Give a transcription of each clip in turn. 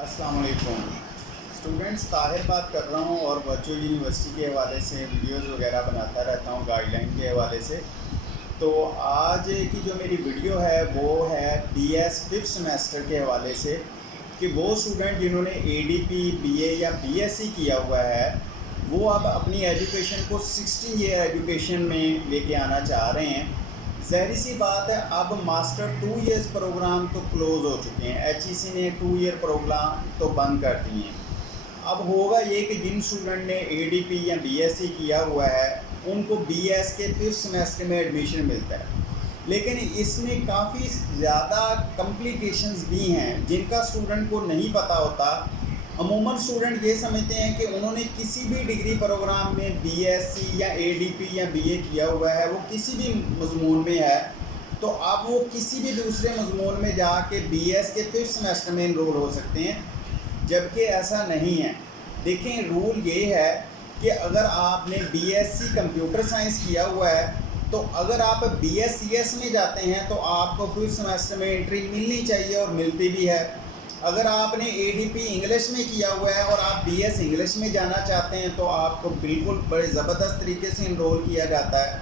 अस्सलाम वालेकुम स्टूडेंट्स, ताहिर बात कर रहा हूँ और वर्चुअल यूनिवर्सिटी के हवाले से वीडियोस वगैरह बनाता रहता हूँ गाइडलाइन के हवाले से। तो आज की जो मेरी वीडियो है वो है बीएस फिफ्थ सेमेस्टर के हवाले से कि वो स्टूडेंट जिन्होंने एडीपी, बीए या बीएससी किया हुआ है वो अब अपनी एजुकेशन को 16 ईयर एजुकेशन में लेके आना चाह रहे हैं। ज़ाहिर सी बात है, अब मास्टर 2 इयर्स प्रोग्राम तो क्लोज़ हो चुके हैं, एचईसी ने 2 ईयर प्रोग्राम तो बंद कर दिए हैं। अब होगा ये कि जिन स्टूडेंट ने एडीपी या बीएससी किया हुआ है उनको बीएस के फिफ्थ सेमेस्टर में एडमिशन मिलता है, लेकिन इसमें काफ़ी ज़्यादा कॉम्प्लिकेशंस भी हैं जिनका स्टूडेंट को नहीं पता होता। अमूमन स्टूडेंट ये समझते हैं कि उन्होंने किसी भी डिग्री प्रोग्राम में बीएससी या एडीपी या बीए किया हुआ है, वो किसी भी मज़मून में है, तो आप वो किसी भी दूसरे मज़मून में जाके बीएस के फिफ्थ सेमेस्टर में इनरोल हो सकते हैं, जबकि ऐसा नहीं है। देखें, रूल ये है कि अगर आपने बीएससी कंप्यूटर साइंस किया हुआ है तो अगर आप बीएससीएस में जाते हैं तो आपको फिफ्थ सेमेस्टर में एंट्री मिलनी चाहिए और मिलती भी है। अगर आपने एडीपी इंग्लिश में किया हुआ है और आप बीएस इंग्लिश में जाना चाहते हैं तो आपको बिल्कुल बड़े ज़बरदस्त तरीके से इनरोल किया जाता है।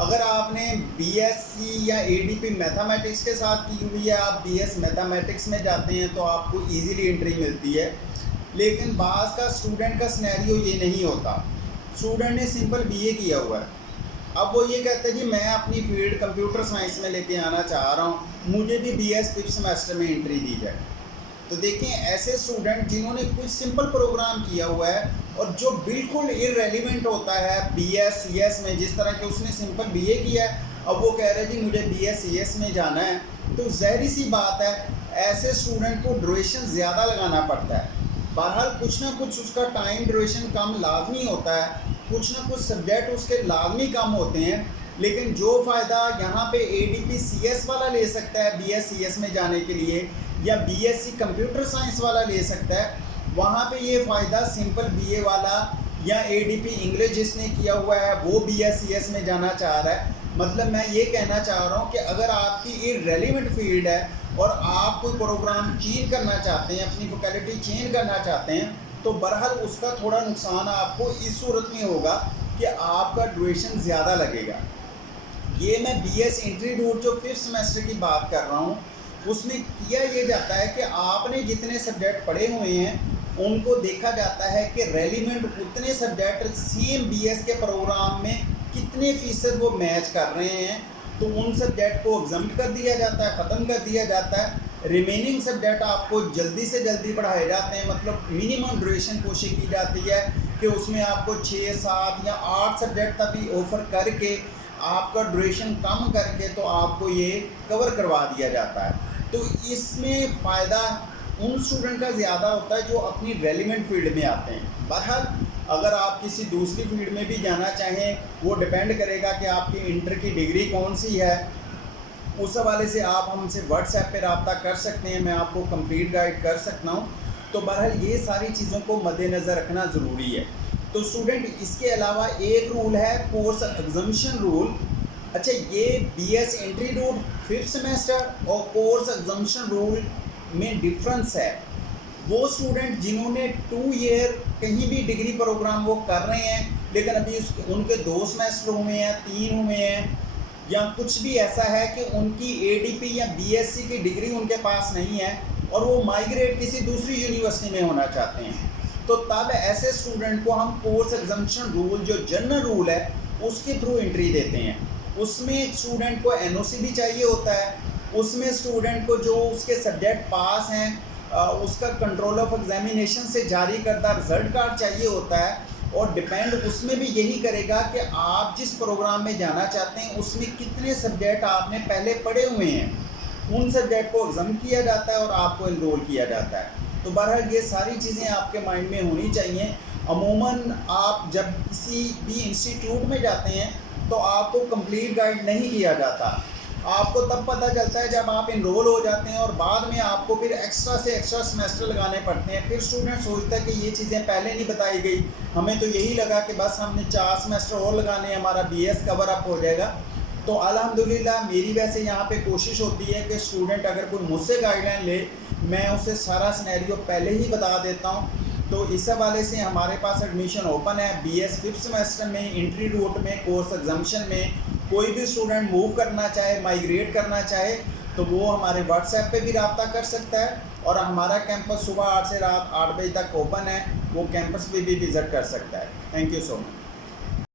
अगर आपने बीएससी या एडीपी मैथमेटिक्स के साथ की हुई है, आप बीएस मैथमेटिक्स में जाते हैं तो आपको इजीली एंट्री मिलती है। लेकिन बाज़ का स्टूडेंट का सिनेरियो ये नहीं होता। स्टूडेंट ने सिंपल बीए किया हुआ है, अब वो ये कहते हैं जी मैं अपनी फील्ड कंप्यूटर साइंस में लेके आना चाह रहा हूँ, मुझे भी बीएस फिफ्थ सेमेस्टर में एंट्री दी जाए। तो देखें, ऐसे स्टूडेंट जिन्होंने कुछ सिंपल प्रोग्राम किया हुआ है और जो बिल्कुल इररेलेवेंट होता है बीएससीएस में, जिस तरह के उसने सिंपल बीए किया है, अब वो कह रहे हैं जी मुझे बीएससीएस में जाना है, तो ज़ाहिर सी बात है ऐसे स्टूडेंट को ड्यूरेशन ज़्यादा लगाना पड़ता है। बहरहाल कुछ ना कुछ उसका टाइम ड्यूरेशन कम लाजमी होता है, कुछ ना कुछ सब्जेक्ट उसके लाजमी कम होते हैं, लेकिन जो फ़ायदा यहाँ पे एडीपी सीएस वाला ले सकता है बीएससीएस में जाने के लिए या बीएससी कंप्यूटर साइंस वाला ले सकता है, वहाँ पे ये फ़ायदा सिंपल बीए वाला या एडीपी इंग्लिश जिसने किया हुआ है वो बीएससीएस में जाना चाह रहा है। मतलब मैं ये कहना चाह रहा हूँ कि अगर आपकी इररेलेवेंट फील्ड है और आप कोई प्रोग्राम चेंज करना चाहते हैं, अपनी वोकेलिटी चेंज करना चाहते हैं, तो बहरहाल उसका थोड़ा नुकसान आपको इस सूरत में होगा कि आपका ड्यूरेशन ज़्यादा लगेगा। ये मैं बीएस एंट्री रूट जो फिफ्थ सेमेस्टर की बात कर रहा हूँ उसमें किया ये जाता है कि आपने जितने सब्जेक्ट पढ़े हुए हैं उनको देखा जाता है कि रेलिवेंट उतने सब्जेक्ट सेम बीएस के प्रोग्राम में कितने फ़ीसद वो मैच कर रहे हैं, तो उन सब्जेक्ट को एग्जम्प्ट कर दिया जाता है, ख़त्म कर दिया जाता है। रिमेनिंग सब्जेक्ट आपको जल्दी से जल्दी पढ़ाए जाते हैं, मतलब मिनिमम ड्यूरेशन कोशिश की जाती है कि उसमें आपको 6, 7 या 8 सब्जेक्ट तक भी ऑफ़र करके आपका ड्यूरेशन कम करके तो आपको ये कवर करवा दिया जाता है। तो इसमें फ़ायदा उन स्टूडेंट का ज़्यादा होता है जो अपनी रेलिवेंट फील्ड में आते हैं। बहरहाल अगर आप किसी दूसरी फील्ड में भी जाना चाहें, वो डिपेंड करेगा कि आपकी इंटर की डिग्री कौन सी है। उस हवाले से आप हमसे व्हाट्सएप पे रब्ता कर सकते हैं, मैं आपको कंप्लीट गाइड कर सकता हूँ। तो बहरहाल ये सारी चीज़ों को मद्देनज़र रखना ज़रूरी है। तो स्टूडेंट, इसके अलावा एक रूल है कोर्स एग्जम्पशन रूल। अच्छा, ये BS entry rule fifth semester और कोर्स एग्जम्पशन रूल में डिफरेंस है। वो स्टूडेंट जिन्होंने 2 ईयर कहीं भी डिग्री प्रोग्राम वो कर रहे हैं लेकिन अभी उनके 2 सेमेस्टर हुए हैं, 3 हुए हैं, या कुछ भी ऐसा है कि उनकी एडीपी या बीएससी की डिग्री उनके पास नहीं है और वो माइग्रेट किसी दूसरी यूनिवर्सिटी में होना चाहते हैं, तो तब ऐसे स्टूडेंट को हम कोर्स एग्जम्पशन रूल जो जनरल रूल है उसके थ्रू एंट्री देते हैं। उसमें स्टूडेंट को एनओसी भी चाहिए होता है, उसमें स्टूडेंट को जो उसके सब्जेक्ट पास हैं उसका कंट्रोल ऑफ एग्जामिनेशन से जारी करदा रिज़ल्ट कार्ड चाहिए होता है, और डिपेंड उसमें भी यही करेगा कि आप जिस प्रोग्राम में जाना चाहते हैं उसमें कितने सब्जेक्ट आपने पहले पढ़े हुए हैं, उन सब्जेक्ट को एग्जाम किया जाता है और आपको इनरोल किया जाता है। तो बहरहाल ये सारी चीज़ें आपके माइंड में होनी चाहिए। अमूमन आप जब किसी भी इंस्टीट्यूट में जाते हैं तो आपको कंप्लीट गाइड नहीं किया जाता, आपको तब पता चलता है जब आप इनरोल हो जाते हैं और बाद में आपको फिर एक्स्ट्रा से एक्स्ट्रा सेमेस्टर लगाने पड़ते हैं। फिर स्टूडेंट सोचता है कि ये चीज़ें पहले नहीं बताई गई, हमें तो यही लगा कि बस हमने 4 सेमेस्टर और लगाने हमारा बीएस कवर अप हो जाएगा। تو الحمدللہ میری ویسے یہاں پہ کوشش ہوتی ہے کہ اسٹوڈنٹ اگر کوئی مجھ سے گائیڈ لائن لے میں اسے سارا سینیریو پہلے ہی بتا دیتا ہوں. تو اس حوالے سے ہمارے پاس ایڈمیشن اوپن ہے بی ایس 5th سیمسٹر میں, انٹری روٹ میں, کورس ایگزامشن میں. کوئی بھی اسٹوڈنٹ موو کرنا چاہے, مائیگریٹ کرنا چاہے تو وہ ہمارے واٹس ایپ پہ بھی رابطہ کر سکتا ہے, اور ہمارا کیمپس صبح 8 سے رات 8 بجے تک اوپن ہے, وہ کیمپس پہ بھی وزٹ کر سکتا ہے. Thank you so much.